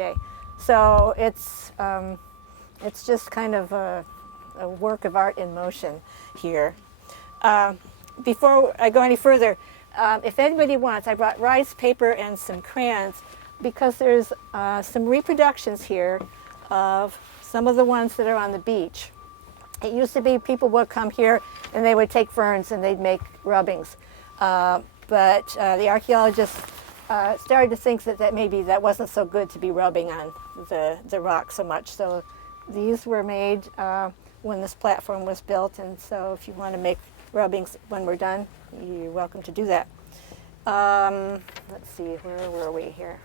day. So it's just kind of a work of art in motion here. Before I go any further, if anybody wants, I brought rice paper and some crayons because there's some reproductions here of some of the ones that are on the beach. It used to be people would come here and they would take ferns and they'd make rubbings. But the archaeologists started to think that maybe that wasn't so good to be rubbing on the rock so much. So these were made when this platform was built, and so if you want to make rubbings when we're done, you're welcome to do that. Let's see, where were we here?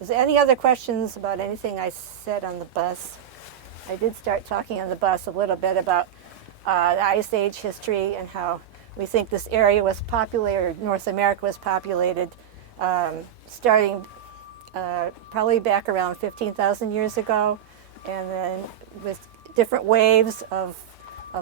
Is there any other questions about anything I said on the bus? I did start talking on the bus a little bit about the Ice Age history and how we think this area was populated, North America was populated, starting probably back around 15,000 years ago, and then with different waves of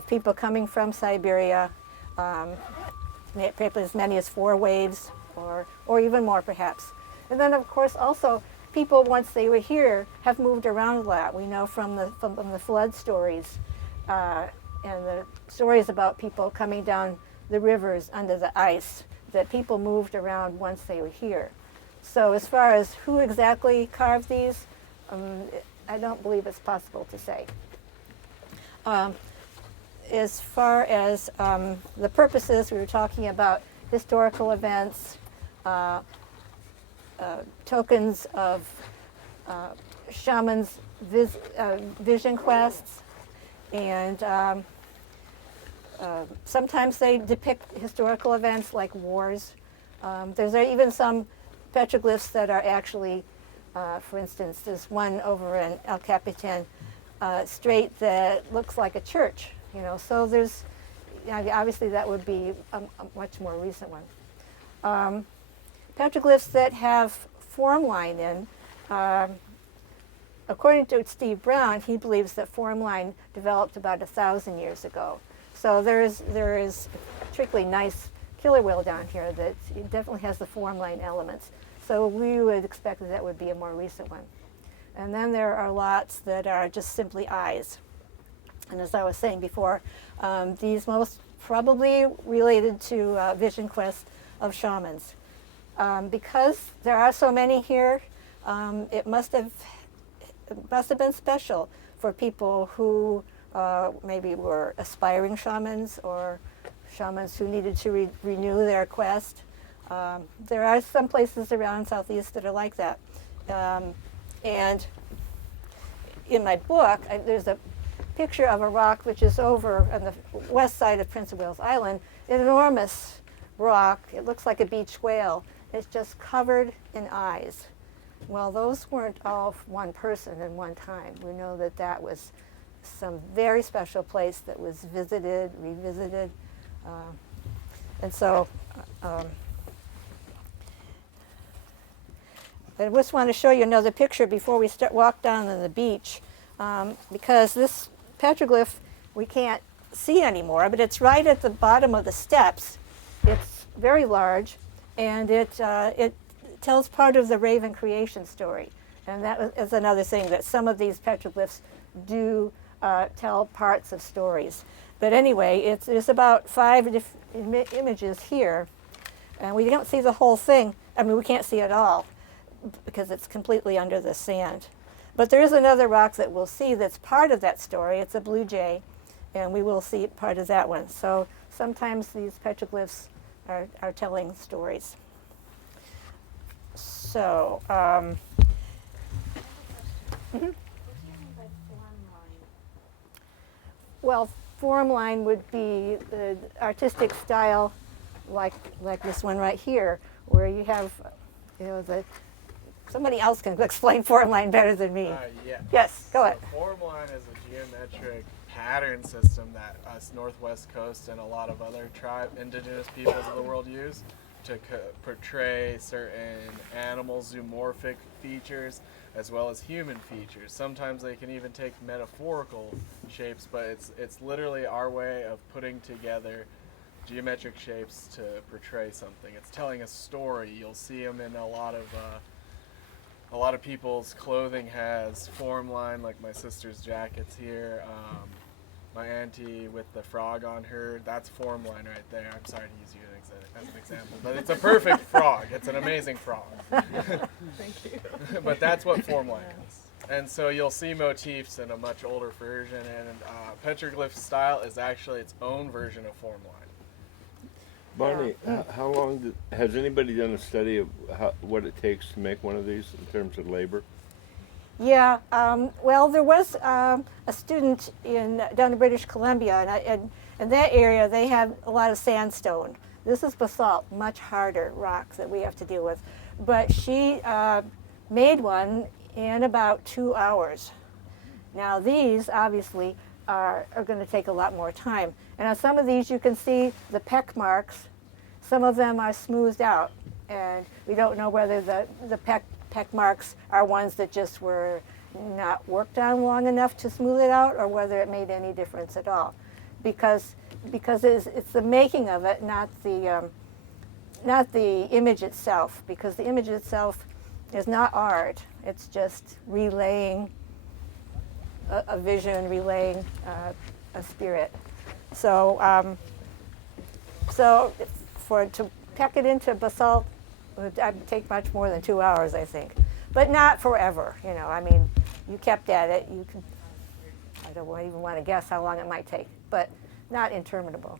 people coming from Siberia, as many as 4 waves or even more perhaps. And then of course also people, once they were here, have moved around a lot. We know from the flood stories and the stories about people coming down the rivers under the ice, that people moved around once they were here. So as far as who exactly carved these, I don't believe it's possible to say. As far as the purposes, we were talking about historical events, tokens of shamans' vision quests, and sometimes they depict historical events like wars. There's even some petroglyphs that are actually, for instance, there's one over in El Capitan Strait that looks like a church. So there's, obviously that would be a much more recent one. Petroglyphs that have form line in, according to Steve Brown, he believes that form line developed about 1,000 years ago. So there is a particularly nice killer whale down here that it definitely has the form line elements. So we would expect that would be a more recent one. And then there are lots that are just simply eyes. And as I was saying before, these most probably related to vision quests of shamans. Because there are so many here, it must have been special for people who maybe were aspiring shamans or shamans who needed to renew their quest. There are some places around Southeast that are like that. And in my book, there's a picture of a rock which is over on the west side of Prince of Wales Island, an enormous rock. It looks like a beach whale. It's just covered in eyes. Well, those weren't all one person in one time. We know that that was some very special place that was visited, revisited. And so I just want to show you another picture before we walk down on the beach, because this petroglyph we can't see anymore, but it's right at the bottom of the steps. It's very large, and it tells part of the Raven creation story. And that is another thing, that some of these petroglyphs do tell parts of stories. But anyway, there's about 5 images here, and we don't see the whole thing. I mean, we can't see it all because it's completely under the sand. But there is another rock that we'll see that's part of that story. It's a blue jay, and we will see part of that one. So sometimes these petroglyphs are telling stories. So, What do you mean by form line? well, form line would be the artistic style, like this one right here, where you have, somebody else can explain form line better than me. Yeah. Yes, go ahead. Form line is a geometric pattern system that us Northwest Coast and a lot of other indigenous peoples of the world use to portray certain animal zoomorphic features as well as human features. Sometimes they can even take metaphorical shapes, but it's literally our way of putting together geometric shapes to portray something. It's telling a story. You'll see them in a lot of a lot of people's clothing has form line, like my sister's jacket's here. My auntie with the frog on her, that's form line right there. I'm sorry to use you as an example, but it's a perfect frog. It's an amazing frog. Thank you. But that's what form line is. And so you'll see motifs in a much older version, and petroglyph style is actually its own version of form line. Bonnie, how long has anybody done a study of what it takes to make one of these in terms of labor? Yeah, well, there was a student down in British Columbia, and in that area they have a lot of sandstone. This is basalt, much harder rock that we have to deal with. But she made one in about 2 hours. Now these obviously are going to take a lot more time. And on some of these you can see the peck marks. Some of them are smoothed out, and we don't know whether the peck marks are ones that just were not worked on long enough to smooth it out, or whether it made any difference at all, because it's the making of it, not the image itself, because the image itself is not art. It's just relaying a vision, relaying a spirit. So to peck it into basalt would take much more than 2 hours, I think, but not forever. You know, I mean, you kept at it. You can. I don't even want to guess how long it might take, but not interminable.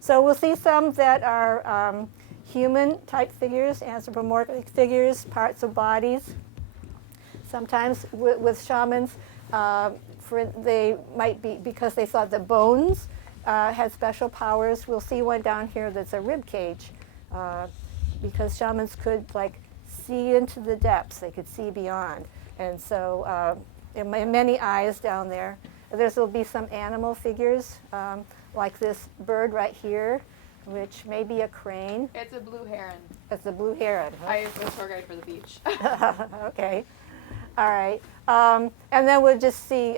So we'll see some that are human-type figures, anthropomorphic figures, parts of bodies. Sometimes with shamans, they might be because they thought the bones had special powers. We'll see one down here that's a rib cage. Because shamans could see into the depths, they could see beyond, and so many eyes down there. There'll be some animal figures, like this bird right here, which may be a crane. It's a blue heron. It's a blue heron. Huh? I was tour guide for the beach. Okay, all right, and then we'll just see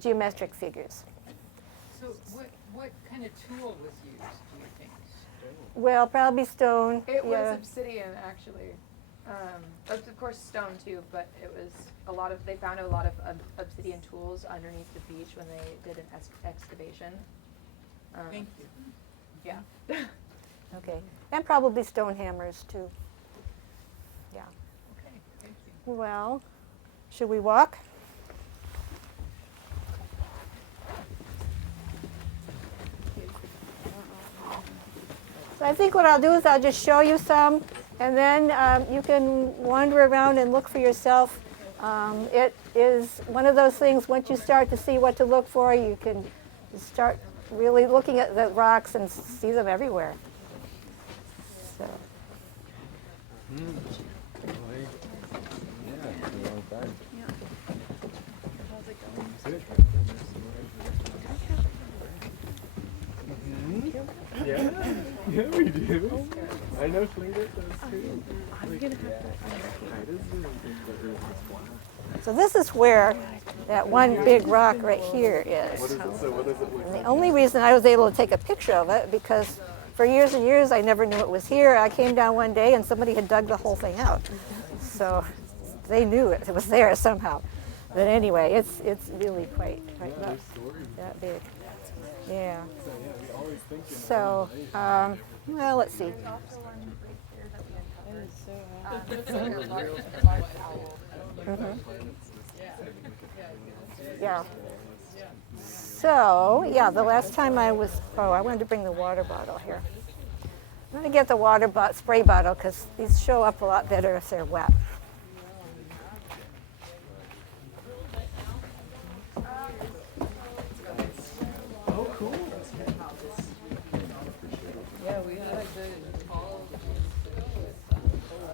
geometric figures. So what kind of tool was used, do you think? Well, probably stone. It yeah. was obsidian, actually. Of course stone too, but it was they found a lot of obsidian tools underneath the beach when they did an excavation. Thank you. Yeah. Okay, and probably stone hammers too. Yeah. Okay, thank you. Well, should we walk? So I think what I'll do is I'll just show you some, and then you can wander around and look for yourself. It is one of those things, once you start to see what to look for, you can start really looking at the rocks and see them everywhere. So. Yeah, we do. I know Fleetwood does too. So this is where that one big rock right here is. What does it look And the only reason I was able to take a picture of it, because for years and years I never knew it was here. I came down one day and somebody had dug the whole thing out. So they knew it was there somehow. But anyway, it's really quite not that big. Yeah. So, well, let's see. Yeah. So, yeah, the last time I wanted to bring the water bottle here. I'm going to get the spray bottle because these show up a lot better if they're wet. Yeah, we had the